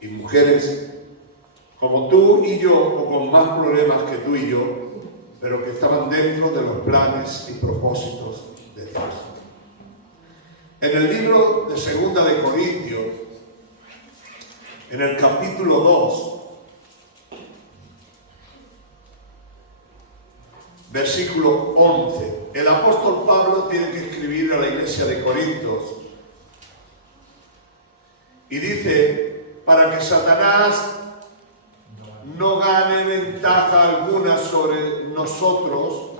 y mujeres como tú y yo, o con más problemas que tú y yo, pero que estaban dentro de los planes y propósitos de Dios. En el libro de Segunda de Corintios, en el capítulo 2, versículo 11, el apóstol Pablo tiene que escribir a la iglesia de Corintios y dice, para que Satanás no gane ventaja alguna sobre nosotros,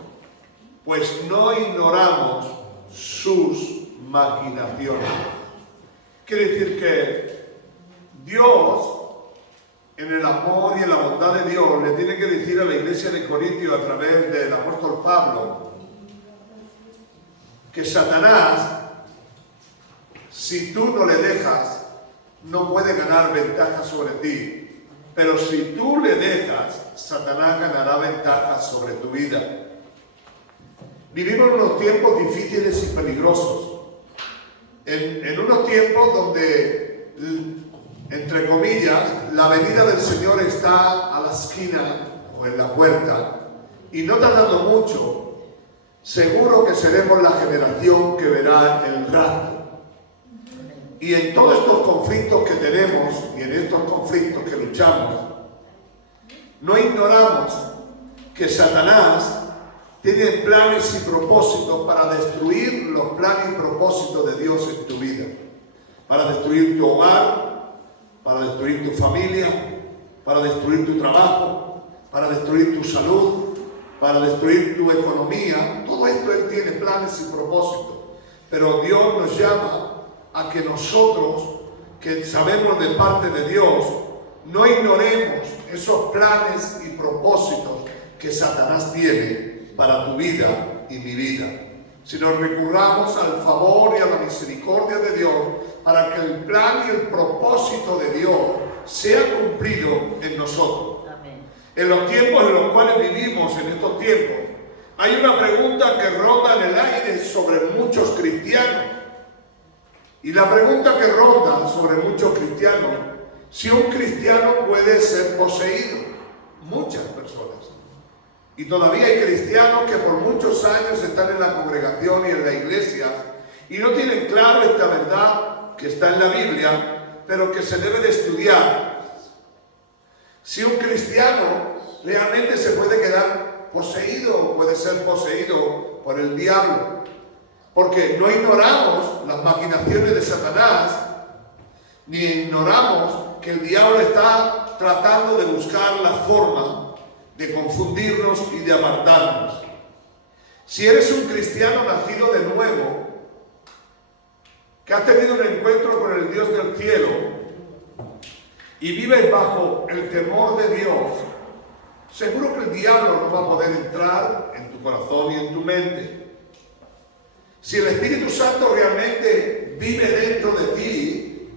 pues no ignoramos sus maquinaciones. Quiere decir que Dios, en el amor y en la bondad de Dios, le tiene que decir a la iglesia de Corintios a través del apóstol Pablo que Satanás, si tú no le dejas, no puede ganar ventaja sobre ti. Pero si tú le dejas, Satanás ganará ventaja sobre tu vida. Vivimos unos tiempos difíciles y peligrosos. En unos tiempos donde, entre comillas, la venida del Señor está a la esquina o en la puerta, y no tardando mucho, seguro que seremos la generación que verá el rapto. Y en todos estos conflictos que tenemos y en estos conflictos que luchamos, no ignoramos que Satanás tiene planes y propósitos para destruir los planes y propósitos de Dios en tu vida. Para destruir tu hogar, para destruir tu familia, para destruir tu trabajo, para destruir tu salud, para destruir tu economía. Todo esto Él tiene planes y propósitos. Pero Dios nos llama a que nosotros, que sabemos de parte de Dios, no ignoremos esos planes y propósitos que Satanás tiene para tu vida y mi vida, sino recurramos al favor y a la misericordia de Dios para que el plan y el propósito de Dios sea cumplido en nosotros. Amén. En los tiempos en los cuales vivimos, en estos tiempos, hay una pregunta que ronda en el aire sobre muchos cristianos. Y la pregunta que ronda sobre muchos cristianos, si un cristiano puede ser poseído. Muchas personas. Y todavía hay cristianos que por muchos años están en la congregación y en la iglesia y no tienen claro esta verdad que está en la Biblia, pero que se debe de estudiar. Si un cristiano realmente se puede quedar poseído, puede ser poseído por el diablo. Porque no ignoramos las maquinaciones de Satanás, ni ignoramos que el diablo está tratando de buscar la forma de confundirnos y de apartarnos. Si eres un cristiano nacido de nuevo, que has tenido un encuentro con el Dios del cielo y vives bajo el temor de Dios, seguro que el diablo no va a poder entrar en tu corazón y en tu mente. Si el Espíritu Santo realmente vive dentro de ti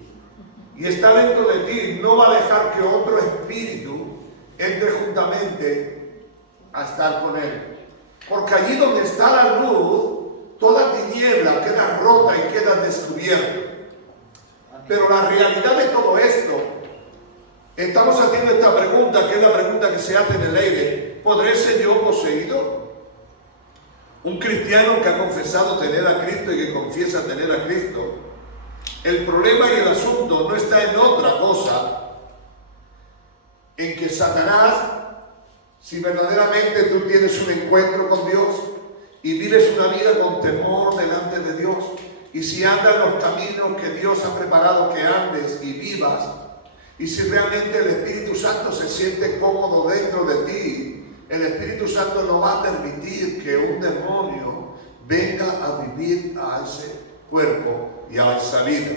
y está dentro de ti, no va a dejar que otro espíritu entre juntamente a estar con él. Porque allí donde está la luz, toda tiniebla queda rota y queda descubierta. Pero la realidad de todo esto, estamos haciendo esta pregunta, que es la pregunta que se hace en el aire: ¿podré ser yo poseído? Un cristiano que ha confesado tener a Cristo y que confiesa tener a Cristo, el problema y el asunto no está en otra cosa, en que Satanás, si verdaderamente tú tienes un encuentro con Dios y vives una vida con temor delante de Dios, y si andas los caminos que Dios ha preparado que andes y vivas, y si realmente el Espíritu Santo se siente cómodo dentro de ti, el Espíritu Santo no va a permitir que un demonio venga a vivir a ese cuerpo y a esa vida.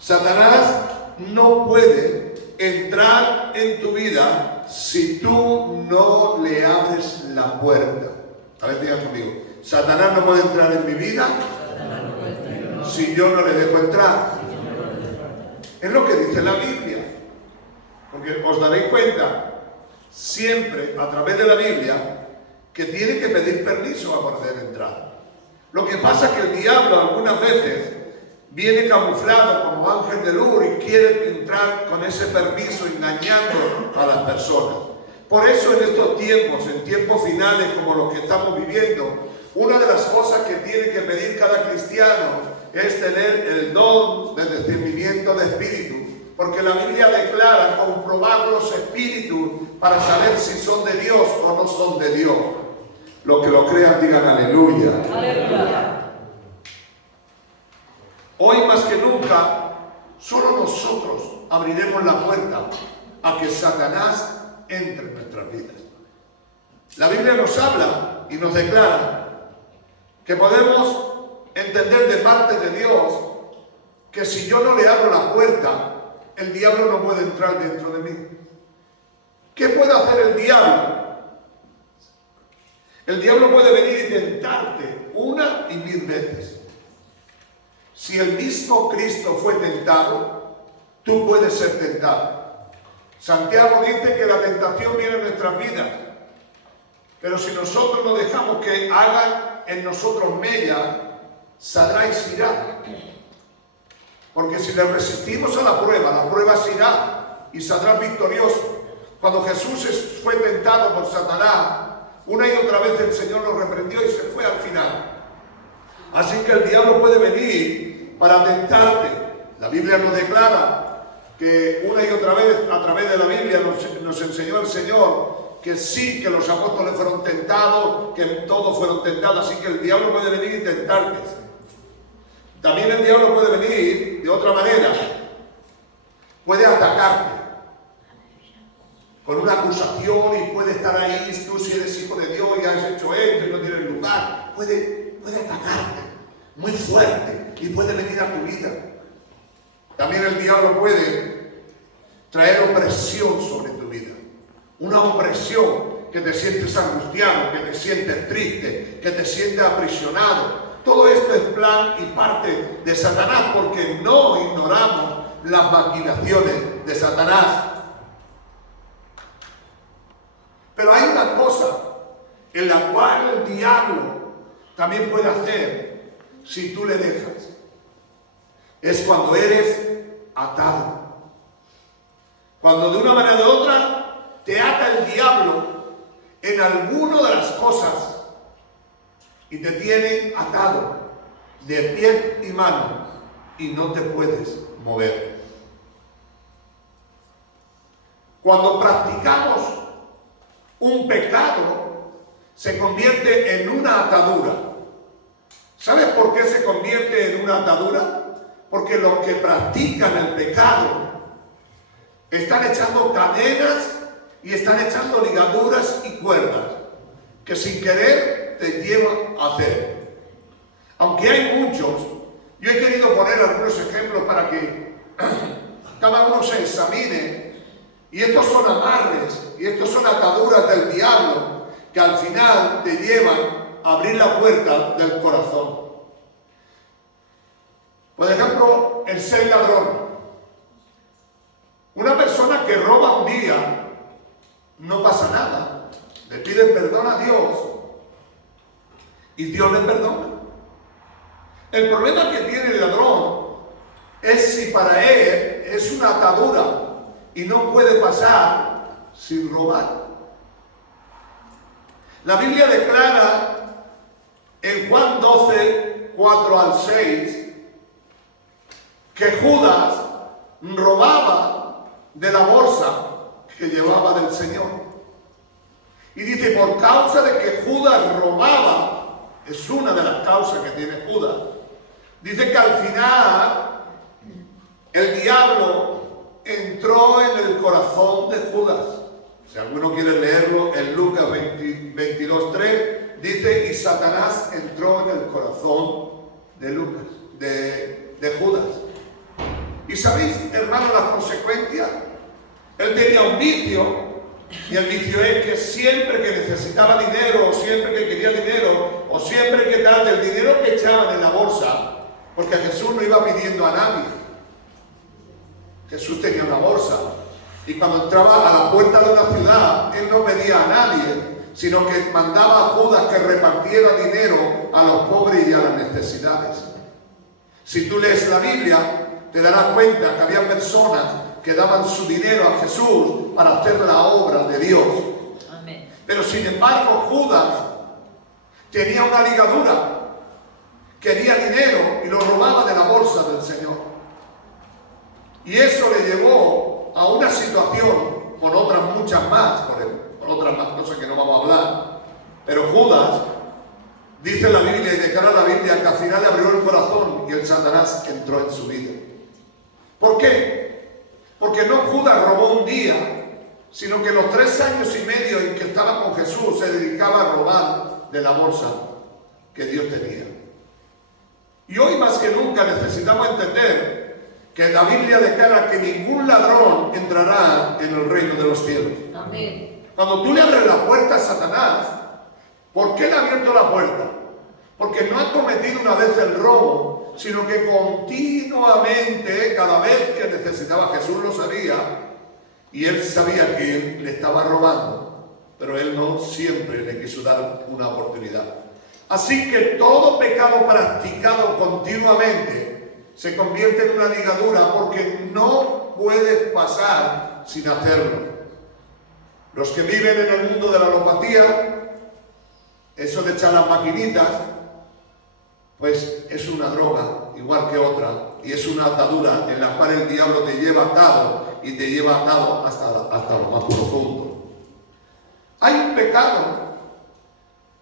Satanás no puede entrar en tu vida si tú no le abres la puerta. A ver, digan conmigo: Satanás no puede entrar en mi vida si yo no le dejo entrar. Es lo que dice la Biblia. Porque os daréis cuenta siempre a través de la Biblia que tiene que pedir permiso para poder entrar. Lo que pasa es que el diablo algunas veces viene camuflado como ángel de luz y quiere entrar con ese permiso engañando a las personas. Por eso en estos tiempos, en tiempos finales como los que estamos viviendo, una de las cosas que tiene que pedir cada cristiano es tener el don de discernimiento de espíritu, porque la Biblia declara comprobar los espíritus para saber si son de Dios o no son de Dios. Los que lo crean digan aleluya. Aleluya. Hoy más que nunca, solo nosotros abriremos la puerta a que Satanás entre en nuestras vidas. La Biblia nos habla y nos declara que podemos entender de parte de Dios que si yo no le abro la puerta, el diablo no puede entrar dentro de mí. ¿Qué puede hacer el diablo? El diablo puede venir y tentarte una y 1000 veces. Si el mismo Cristo fue tentado, tú puedes ser tentado. Santiago dice que la tentación viene en nuestras vidas, pero si nosotros no dejamos que hagan en nosotros mella, Satanás se irá. Porque si le resistimos a la prueba se irá y saldrá victorioso. Cuando Jesús fue tentado por Satanás, una y otra vez el Señor lo reprendió y se fue al final. Así que el diablo puede venir para tentarte. La Biblia nos declara que una y otra vez, a través de la Biblia, nos enseñó el Señor que sí, que los apóstoles fueron tentados, que todos fueron tentados, así que el diablo puede venir y tentarte. También el diablo puede venir de otra manera, puede atacarte con una acusación y puede estar ahí, tú si eres hijo de Dios y has hecho esto y no tienes lugar, puede atacarte muy fuerte y puede venir a tu vida. También el diablo puede traer opresión sobre tu vida. Una opresión que te sientes angustiado, que te sientes triste, que te sientes aprisionado. Todo esto es plan y parte de Satanás porque no ignoramos las maquinaciones de Satanás. Pero hay una cosa en la cual el diablo también puede hacer si tú le dejas. Es cuando eres atado. Cuando de una manera u otra te ata el diablo en alguna de las cosas y te tiene atado de pie y mano y no te puedes mover. Cuando practicamos un pecado, se convierte en una atadura. ¿Sabes por qué se convierte en una atadura? Porque los que practican el pecado están echando cadenas y están echando ligaduras y cuerdas que sin querer te llevan a hacer. Aunque hay muchos, yo he querido poner algunos ejemplos para que cada uno se examine. Y estos son amarres y estos son ataduras del diablo que al final te llevan a abrir la puerta del corazón. Por ejemplo, el ser ladrón. Una persona que roba un día, no pasa nada. Le pide perdón a Dios y Dios le perdona. El problema que tiene el ladrón es si para él es una atadura y no puede pasar sin robar. La Biblia declara en Juan 12, 4 al 6, que Judas robaba de la bolsa que llevaba del Señor. Y dice, por causa de que Judas robaba, es una de las causas que tiene Judas. Dice que al final el diablo entró en el corazón de Judas. Si alguno quiere leerlo en Lucas 22:3, dice, y Satanás entró en el corazón de Judas. ¿Y sabéis, hermano, las consecuencias? Él tenía un vicio, y el vicio es que siempre que necesitaba dinero, o siempre que quería dinero, o siempre que tal, el dinero que echaban en la bolsa, porque Jesús no iba pidiendo a nadie. Jesús tenía una bolsa, y cuando entraba a la puerta de una ciudad, él no pedía a nadie, sino que mandaba a Judas que repartiera dinero a los pobres y a las necesidades. Si tú lees la Biblia, te darás cuenta que había personas que daban su dinero a Jesús para hacer la obra de Dios. Amén. Pero sin embargo, Judas tenía una ligadura, quería dinero y lo robaba de la bolsa del Señor. Y eso le llevó a una situación, con otras muchas más, con otras más cosas que no vamos a hablar. Pero Judas, dice la Biblia y declara la Biblia que al final le abrió el corazón y el Satanás entró en su vida. ¿Por qué? Porque no Judas robó un día, sino que los 3 años y medio en que estaba con Jesús se dedicaba a robar de la bolsa que Dios tenía. Y hoy más que nunca necesitamos entender que la Biblia declara que ningún ladrón entrará en el reino de los cielos. Amén. Cuando tú le abres la puerta a Satanás, ¿por qué le ha abierto la puerta? Porque no ha cometido una vez el robo, sino que continuamente, cada vez que necesitaba, Jesús lo sabía, y él sabía que le estaba robando, pero él no siempre le quiso dar una oportunidad. Así que todo pecado practicado continuamente se convierte en una ligadura, porque no puedes pasar sin hacerlo. Los que viven en el mundo de la alopatía, eso de echar las maquinitas, pues es una droga igual que otra, y es una atadura en la cual el diablo te lleva atado y te lleva atado hasta lo más profundo. Hay un pecado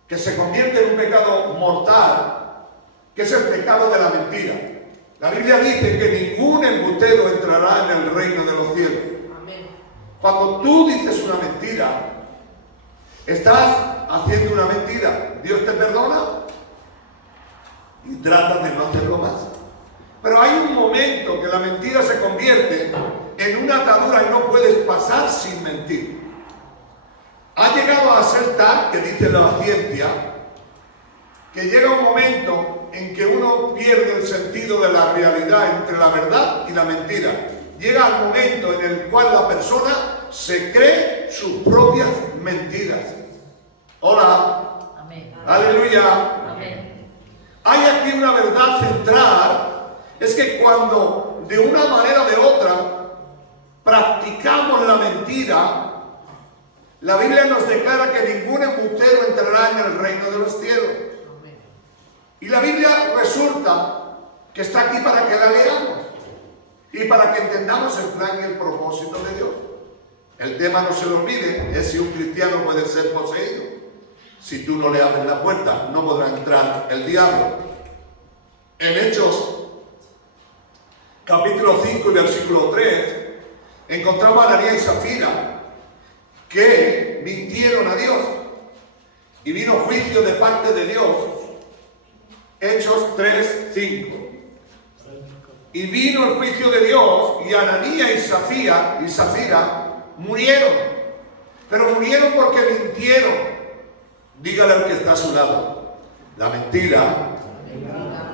que se convierte en un pecado mortal, que es el pecado de la mentira. La Biblia dice que ningún embustero entrará en el reino de los cielos. Amén. Cuando tú dices una mentira, estás haciendo una mentira. Dios te perdona y tratas de no hacerlo más. Pero hay un momento que la mentira se convierte en una atadura y no puedes pasar sin mentir. Ha llegado a ser tal, que dice la ciencia, que llega un momento en que uno pierde el sentido de la realidad entre la verdad y la mentira. Llega el momento en el cual la persona se cree sus propias mentiras. Hola. Amén. Aleluya. Amén. Hay aquí una verdad central, es que cuando de una manera o de otra practicamos la mentira, la Biblia nos declara que ningún embustero entrará en el reino de los cielos. Amén. Y la Biblia resulta que está aquí para que la leamos y para que entendamos el plan y el propósito de Dios. El tema, no se lo olvide, es si un cristiano puede ser poseído. Si tú no le abres la puerta, no podrá entrar el diablo. En Hechos, capítulo 5 y versículo 3, encontramos a Ananías y Zafira, que mintieron a Dios, y vino juicio de parte de Dios. Hechos 3, 5. Y vino el juicio de Dios, y Ananías y Zafira murieron. Pero murieron porque mintieron. Dígale al que está a su lado: la mentira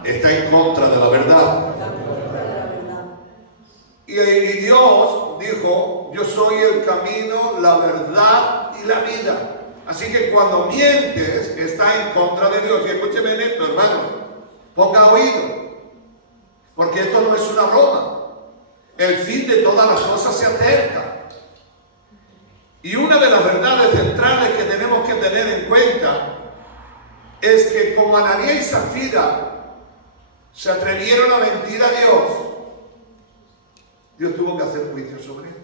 está en contra de la verdad. Y Dios dijo: yo soy el camino, la verdad y la vida. Así que cuando mientes, está en contra de Dios. Y escúcheme en esto, hermano, ponga oído, porque esto no es una broma. El fin de todas las cosas se acerca. Y una de las verdades centrales que tenemos que tener en cuenta es que como Ananías y Zafira se atrevieron a mentir a Dios, Dios tuvo que hacer juicio sobre ellos.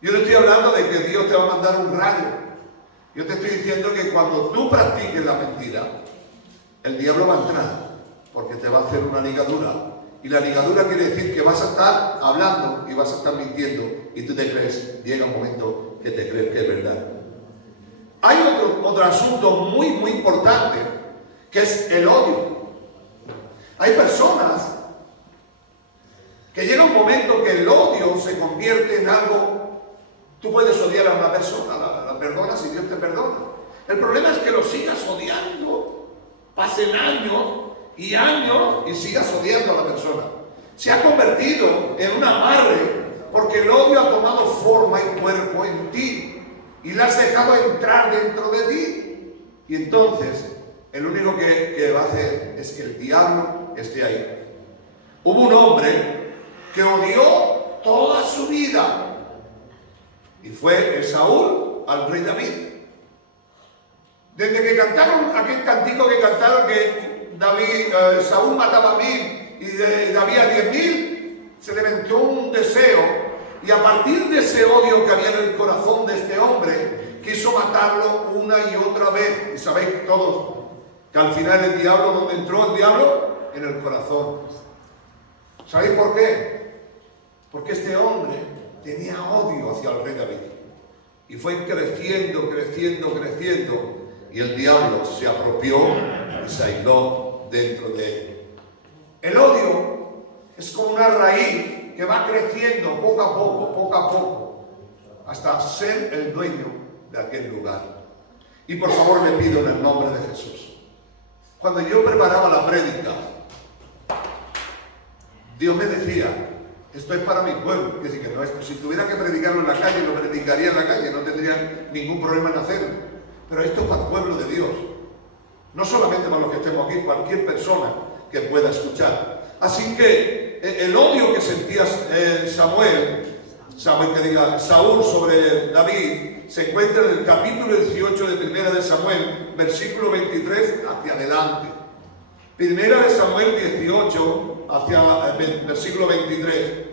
Yo no estoy hablando de que Dios te va a mandar un rayo. Yo te estoy diciendo que cuando tú practiques la mentira, el diablo va a entrar, porque te va a hacer una ligadura. Y la ligadura quiere decir que vas a estar hablando y vas a estar mintiendo, y tú te crees, llega un momento que te crees que es verdad. Hay otro asunto muy importante, que es el odio. Hay personas que llega un momento que el odio se convierte en algo. Tú puedes odiar a una persona, la perdonas y Dios te perdona. El problema es que lo sigas odiando, pasen años y años y sigas odiando a la persona. Se ha convertido en un amarre, porque el odio ha tomado forma y cuerpo en ti y la has dejado entrar dentro de ti. Y entonces el único que va a hacer es que el diablo esté ahí. Hubo un hombre que odió toda su vida y fue Saúl al rey David. Desde que cantaron aquel cantico que cantaron que Saúl mataba a 1000 y David a 10.000, se levantó un deseo, y a partir de ese odio que había en el corazón de este hombre, quiso matarlo una y otra vez. Y sabéis todos que al final el diablo, ¿dónde entró el diablo? En el corazón. ¿Sabéis por qué? Porque este hombre tenía odio hacia el rey David. Y fue creciendo, creciendo, creciendo. Y el diablo se apropió y se aisló dentro de él. El odio es como una raíz que va creciendo poco a poco, hasta ser el dueño de aquel lugar. Y por favor le pido en el nombre de Jesús, cuando yo preparaba la prédica, Dios me decía, esto es para mi pueblo. Que no, esto, si tuviera que predicarlo en la calle, lo predicaría en la calle, no tendría ningún problema en hacerlo. Pero esto es para el pueblo de Dios. No solamente para los que estemos aquí, cualquier persona que pueda escuchar. Así que el odio que sentía Saúl sobre David, se encuentra en el capítulo 18 de Primera de Samuel, versículo 23 hacia adelante. Primera de Samuel 18 hacia el versículo 23.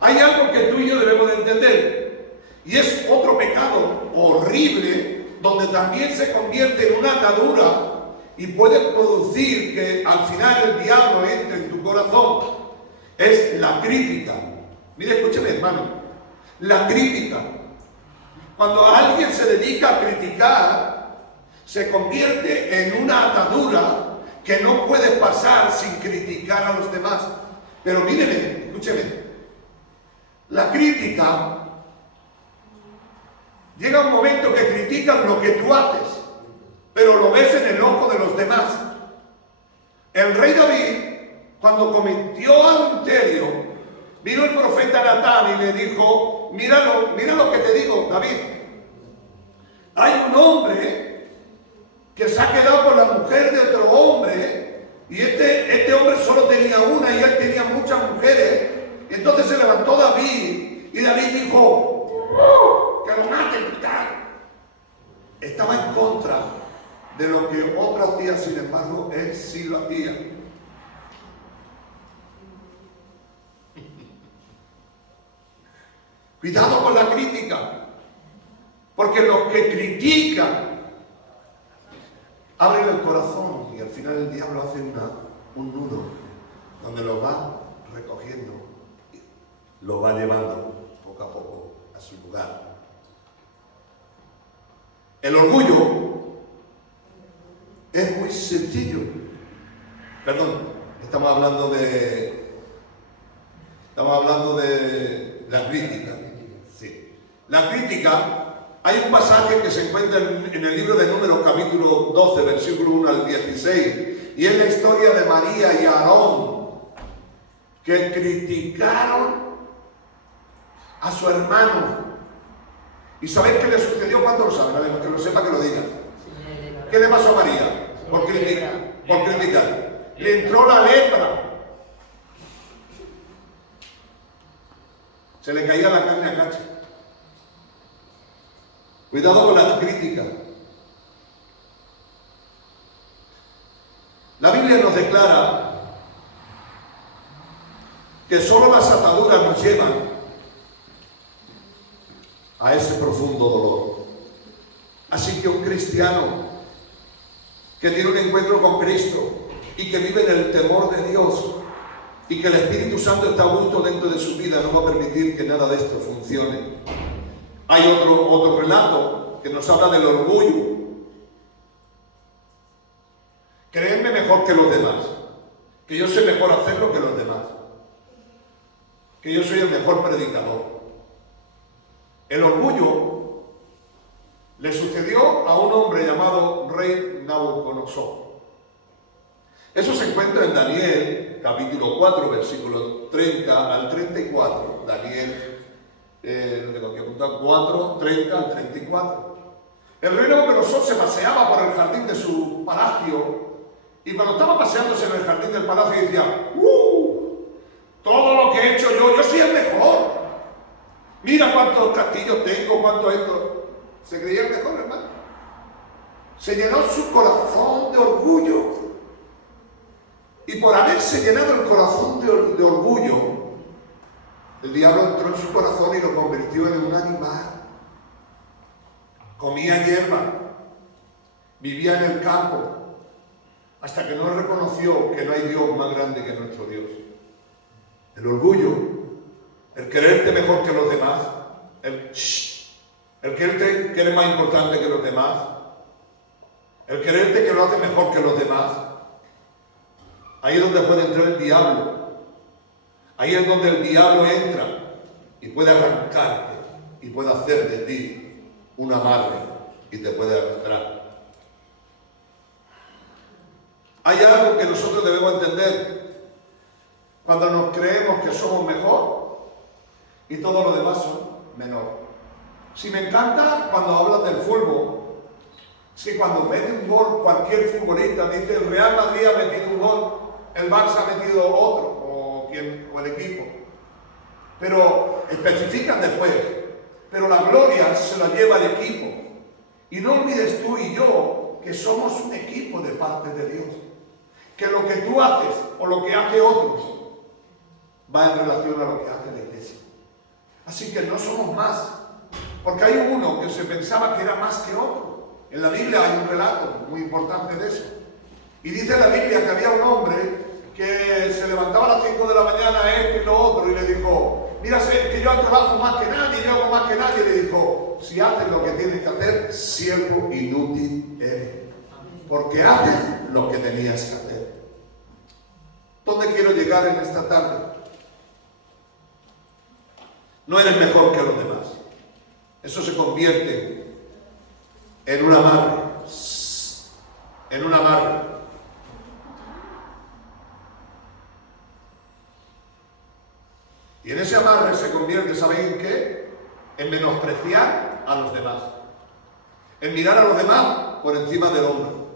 Hay algo que tú y yo debemos de entender, y es otro pecado horrible, donde también se convierte en una atadura y puede producir que al final el diablo entre en tu corazón. Es la crítica. Mire, escúcheme, hermano, la crítica. Cuando alguien se dedica a criticar, se convierte en una atadura que no puede pasar sin criticar a los demás. Pero míreme, escúcheme, la crítica, llega un momento que critican lo que tú haces, pero lo ves en el ojo de los demás. El rey David, cuando cometió adulterio, vino el profeta Natán y le dijo, mira lo que te digo, David. Hay un hombre que se ha quedado con la mujer de otro hombre, y este hombre solo tenía una y él tenía muchas mujeres. Y entonces se levantó David, y David dijo, que lo maten. Estaba en contra de lo que otro hacía, sin embargo, él sí lo hacía. Cuidado con la crítica, porque los que critican abren el corazón y al final el diablo hace un nudo donde lo va recogiendo, lo va llevando poco a poco a su lugar. El orgullo es muy sencillo. Perdón, estamos hablando de la crítica. Sí. La crítica, hay un pasaje que se encuentra en el libro de Números, capítulo 12, versículo 1 al 16, y es la historia de María y Aarón, que criticaron a su hermano. ¿Y sabéis qué le sucedió? ¿Cuánto lo saben? A ver, que lo sepa, que lo diga. ¿Qué le pasó a María? Por criticar. Le entró la lepra. Se le caía la carne a cacho. Cuidado con las críticas. La Biblia nos declara que solo las ataduras nos llevan a ese profundo dolor. Así que un cristiano que tiene un encuentro con Cristo y que vive en el temor de Dios y que el Espíritu Santo está a gusto dentro de su vida, no va a permitir que nada de esto funcione. Hay otro relato que nos habla del orgullo. Creerme mejor que los demás, que yo sé mejor hacerlo que los demás, que yo soy el mejor predicador. El orgullo le sucedió a un hombre llamado rey Nabucodonosor. Eso se encuentra en Daniel, capítulo 4, versículos 30 al 34. Daniel, lo tengo que apuntar, 4, 30 al 34. El rey Nabucodonosor se paseaba por el jardín de su palacio Y cuando estaba paseándose en el jardín del palacio decía, todo lo que he hecho yo soy el mejor. Mira cuántos castillos tengo, cuánto esto. Se creía el mejor, hermano. Se llenó su corazón de orgullo. Y por haberse llenado el corazón de orgullo, el diablo entró en su corazón y lo convirtió en un animal. Comía hierba, vivía en el campo, hasta que no reconoció que no hay Dios más grande que nuestro Dios. El orgullo, el creerte mejor que los demás, el creerte que eres más importante que los demás, el creerte que lo hace mejor que los demás. Ahí es donde puede entrar el diablo. Ahí es donde el diablo entra y puede arrancarte y puede hacer de ti un amarre y te puede arrastrar. Hay algo que nosotros debemos entender. Cuando nos creemos que somos mejor y todo lo demás son menor. Si me encanta cuando hablas del fútbol, si cuando mete un gol cualquier futbolista dice el Real Madrid ha metido un gol, el Barça ha metido otro, o el equipo, pero especifican después, pero la gloria se la lleva el equipo. Y no olvides tú y yo que somos un equipo de parte de Dios, que lo que tú haces o lo que hace otros va en relación a lo que hace la iglesia. Así que no somos más, porque hay uno que se pensaba que era más que otro. En la Biblia hay un relato muy importante de eso. Y dice la Biblia que había un hombre que se levantaba a las 5 de la mañana, esto y lo otro, y le dijo, mira, sé que yo trabajo más que nadie, yo hago más que nadie. Le dijo, si haces lo que tienes que hacer, siervo inútil eres, porque haces lo que tenías que hacer. ¿Dónde quiero llegar en esta tarde? No eres mejor que los demás. Eso se convierte en un amarre. En un amarre. Y en ese amarre se convierte, ¿sabéis en qué? En menospreciar a los demás. En mirar a los demás por encima del hombro.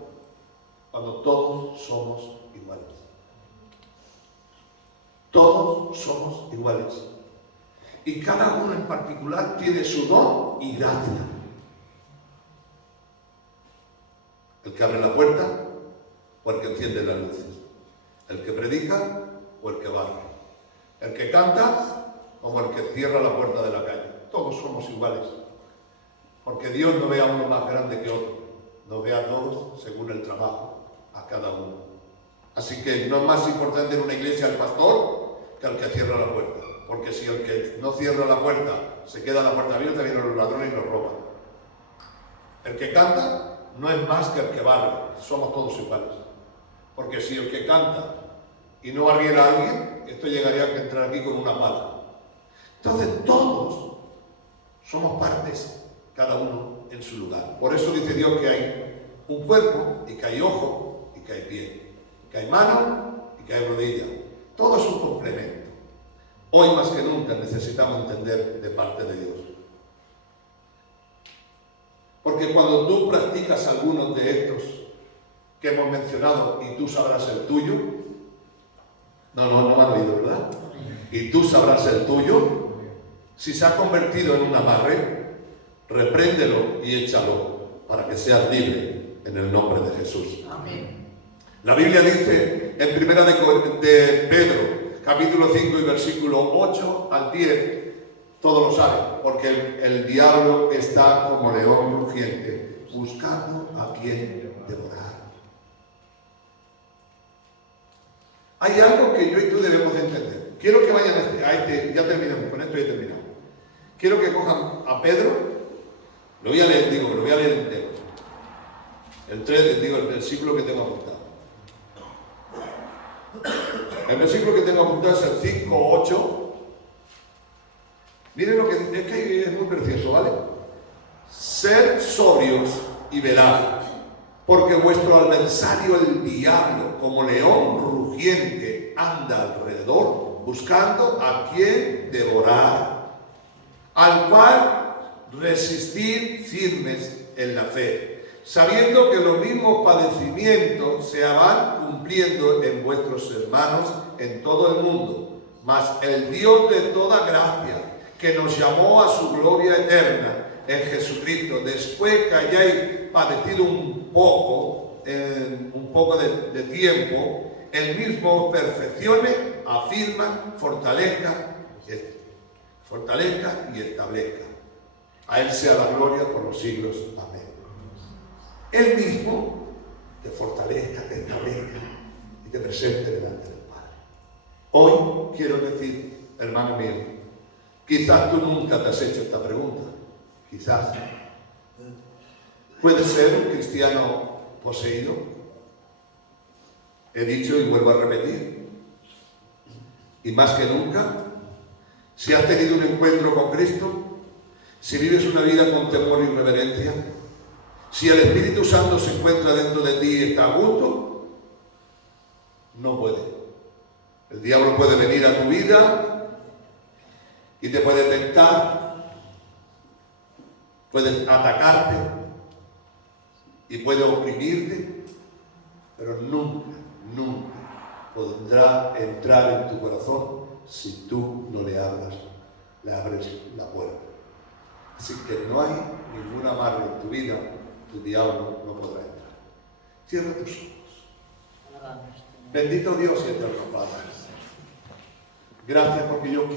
Cuando todos somos iguales. Todos somos iguales. Y cada uno en particular tiene su don y gracia. El que abre la puerta o el que enciende las luces. El que predica o el que barre. El que canta como el que cierra la puerta de la calle. Todos somos iguales. Porque Dios no ve a uno más grande que otro. Nos ve a todos según el trabajo, a cada uno. Así que no es más importante en una iglesia el pastor que el que cierra la puerta. Porque si el que no cierra la puerta se queda la puerta abierta, vienen los ladrones y los roban. El que canta no es más que el que barre. Somos todos iguales. Porque si el que canta y no barriera a alguien, esto llegaría a entrar aquí con una pala. Entonces todos somos partes, cada uno en su lugar. Por eso dice Dios que hay un cuerpo y que hay ojo y que hay pie, que hay mano y que hay rodilla. Todo es un complemento. Hoy más que nunca necesitamos entender de parte de Dios. Porque cuando tú practicas algunos de estos que hemos mencionado y tú sabrás el tuyo, no me han oído, ¿verdad? Y tú sabrás el tuyo, si se ha convertido en un amarre, repréndelo y échalo para que seas libre en el nombre de Jesús. Amén. La Biblia dice en primera de Pedro, capítulo 5 y versículo 8 al 10, todos lo saben, porque el diablo está como león rugiente, buscando a quien devorar. Hay algo que yo y tú debemos de entender. Quiero que vayan a este, ya terminamos, con esto ya terminamos. Quiero que cojan a Pedro, lo voy a leer entero. El versículo que tengo apuntado. El versículo que tengo apuntado es el 5:8. Miren lo que dice, es que es muy precioso, ¿vale? Sed sobrios y velad, porque vuestro adversario el diablo, como león rugiente, anda alrededor, buscando a quien devorar, al cual resistir firmes en la fe, sabiendo que los mismos padecimientos se van cumpliendo en vuestros hermanos en todo el mundo. Mas el Dios de toda gracia, que nos llamó a su gloria eterna en Jesucristo, después que hayáis padecido un poco de tiempo, el mismo os perfeccione, afirma, fortalezca y establezca. A Él sea la gloria por los siglos. Amén. Él mismo te fortalezca, te establezca y te presente delante del Padre. Hoy quiero decir, hermano mío, quizás tú nunca te has hecho esta pregunta. Quizás. ¿Puedes ser un cristiano poseído? He dicho y vuelvo a repetir. Y más que nunca, si has tenido un encuentro con Cristo, si vives una vida con temor y reverencia, si el Espíritu Santo se encuentra dentro de ti y está a gusto, no puede. El diablo puede venir a tu vida y te puede tentar, puede atacarte y puede oprimirte, pero nunca podrá entrar en tu corazón si tú no le abres la puerta. Así que no hay ninguna amarre en tu vida, tu diablo no podrá entrar. Cierra tus ojos. Bendito Dios y eterno Padre. Gracias porque yo